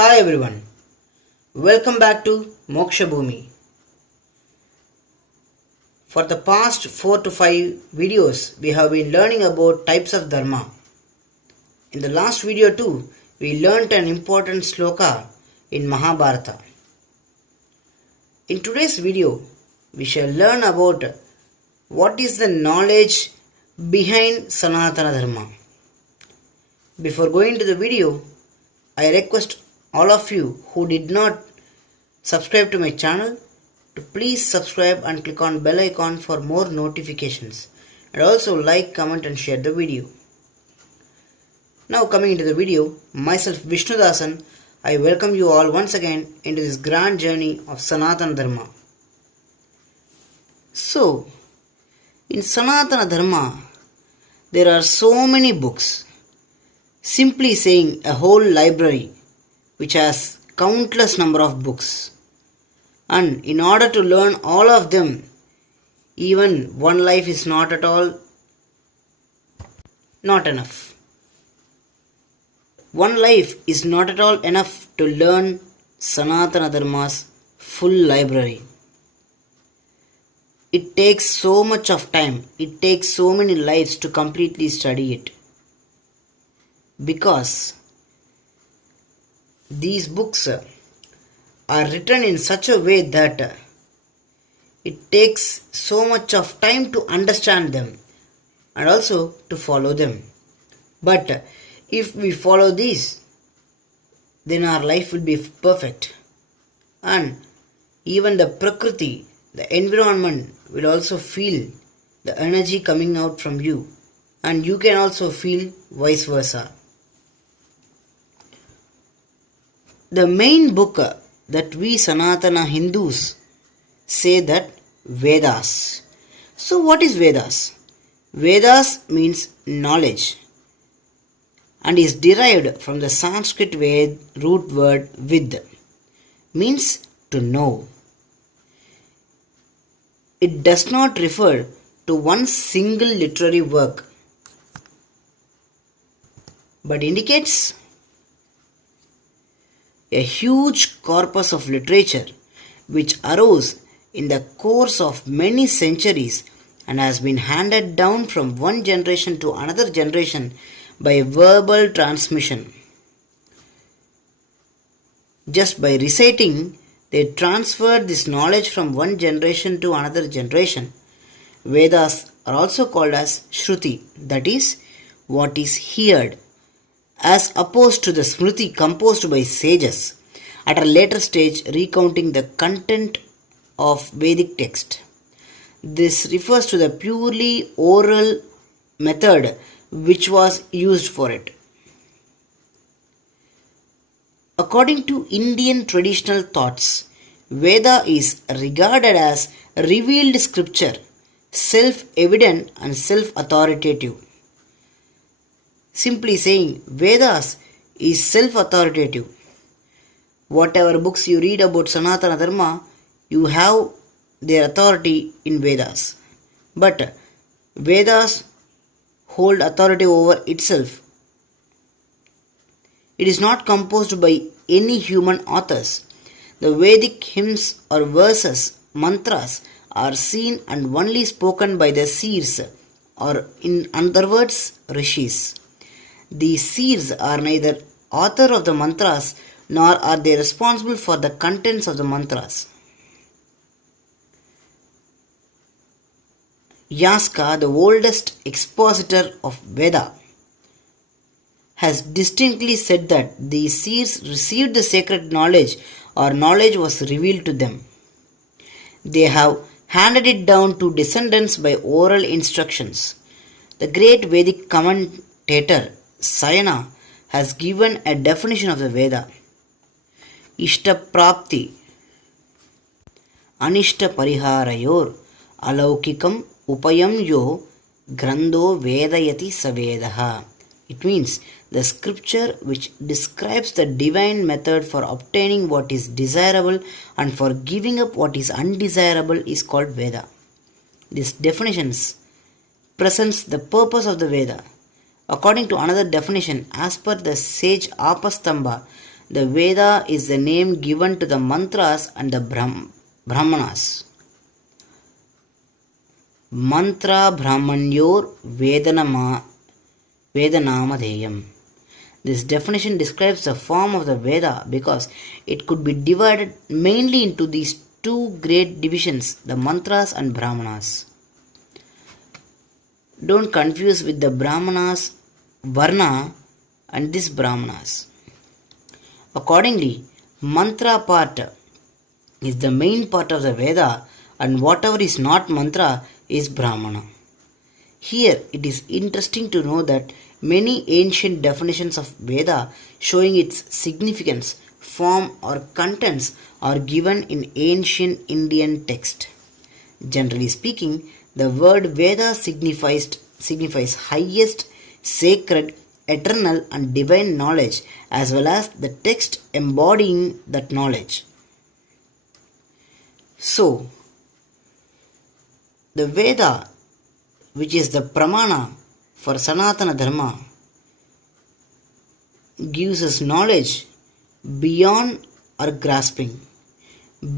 Hi everyone, welcome back to Moksha Bhumi. For the past 4 to 5 videos, we have been learning about types of dharma. In the last video too, we learnt an important sloka in Mahabharata. In today's video, we shall learn about what is the knowledge behind Sanatana Dharma. Before going to the video, I request all of you who did not subscribe to my channel to please subscribe and click on bell icon for more notifications, and also like, comment and share the video. Now coming into the video, myself Vishnu Dasan, I welcome you all once again into this grand journey of Sanatana Dharma. So, in Sanatana Dharma, there are so many books, simply saying a whole library which has countless number of books. And in order to learn all of them, even one life is not enough. One life is not at all enough to learn Sanatana Dharma's full library. It takes so much of time, it takes so many lives to completely study it. Because these books are written in such a way that it takes so much of time to understand them and also to follow them. But if we follow these, then our life will be perfect. And even the Prakriti, the environment will also feel the energy coming out from you. And you can also feel vice versa. The main book that we Sanatana Hindus say that Vedas. So what is Vedas? Vedas means knowledge and is derived from the Sanskrit root word vid, means to know. It does not refer to one single literary work, but indicates a huge corpus of literature which arose in the course of many centuries and has been handed down from one generation to another generation by verbal transmission. Just by reciting, they transferred this knowledge from one generation to another generation. Vedas are also called as Shruti, that is, what is heard, as opposed to the Smriti composed by sages at a later stage recounting the content of Vedic text. This refers to the purely oral method which was used for it. According to Indian traditional thoughts, Veda is regarded as revealed scripture, self-evident and self-authoritative. Simply saying, Vedas is self-authoritative. Whatever books you read about Sanatana Dharma, you have their authority in Vedas. But Vedas hold authority over itself. It is not composed by any human authors. The Vedic hymns or verses, mantras, are seen and only spoken by the seers, or in other words, rishis. These seers are neither author of the mantras nor are they responsible for the contents of the mantras. Yaska, the oldest expositor of Veda, has distinctly said that these seers received the sacred knowledge or knowledge was revealed to them. They have handed it down to descendants by oral instructions. The great Vedic commentator Sayana has given a definition of the Veda. Ishtaprapti Anishta Pariharayor Alaukikam Upayam Yo Grando Vedayati Savedaha. It means the scripture which describes the divine method for obtaining what is desirable and for giving up what is undesirable is called Veda. This definition presents the purpose of the Veda. According to another definition, as per the sage Apastamba, The Veda is the name given to the mantras and the brahmanas. Mantra Brahmanyor Vedanamadeyam. This definition describes the form of the Veda because it could be divided mainly into these two great divisions, the mantras and brahmanas. Don't confuse with the brahmanas Varna and this brahmanas. Accordingly, mantra part is the main part of the Veda and whatever is not mantra is brahmana. Here it is interesting to know that many ancient definitions of Veda showing its significance, form or contents are given in ancient Indian text. Generally speaking, the word Veda signifies highest, sacred, eternal and divine knowledge as well as the text embodying that knowledge. So, the Veda, which is the pramana for Sanatana Dharma, gives us knowledge beyond our grasping,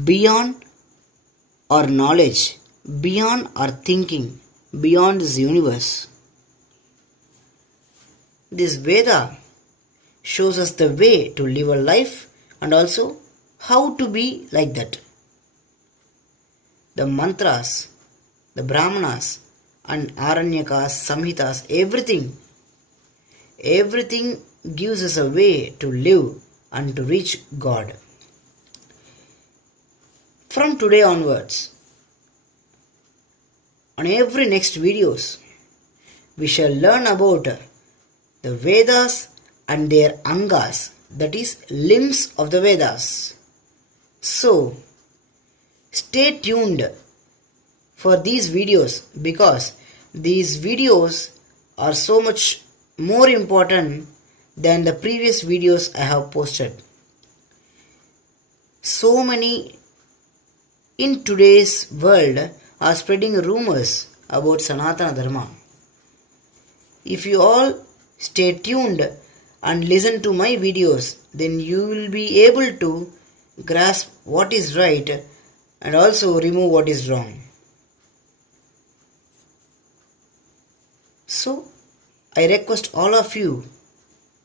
beyond our knowledge, beyond our thinking, beyond this universe. This Veda shows us the way to live a life and also how to be like that. The mantras, the brahmanas and aranyakas, samhitas, everything gives us a way to live and to reach God. From today onwards, on every next videos, we shall learn about the Vedas and their angas, that is limbs of the Vedas. So, stay tuned for these videos because these videos are so much more important than the previous videos I have posted. So many in today's world are spreading rumors about Sanatana Dharma. If you all stay tuned and listen to my videos, then you will be able to grasp what is right and also remove what is wrong. So, I request all of you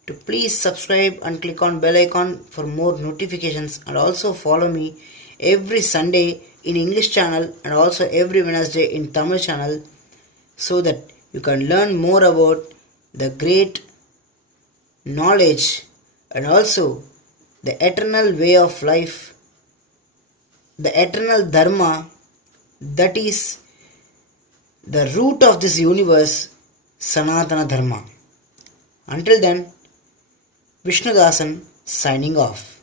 to please subscribe and click on bell icon for more notifications and also follow me every Sunday in English channel and also every Wednesday in Tamil channel so that you can learn more about the great knowledge and also the eternal way of life, the eternal dharma that is the root of this universe, Sanatana Dharma. Until then, Vishnudasan signing off.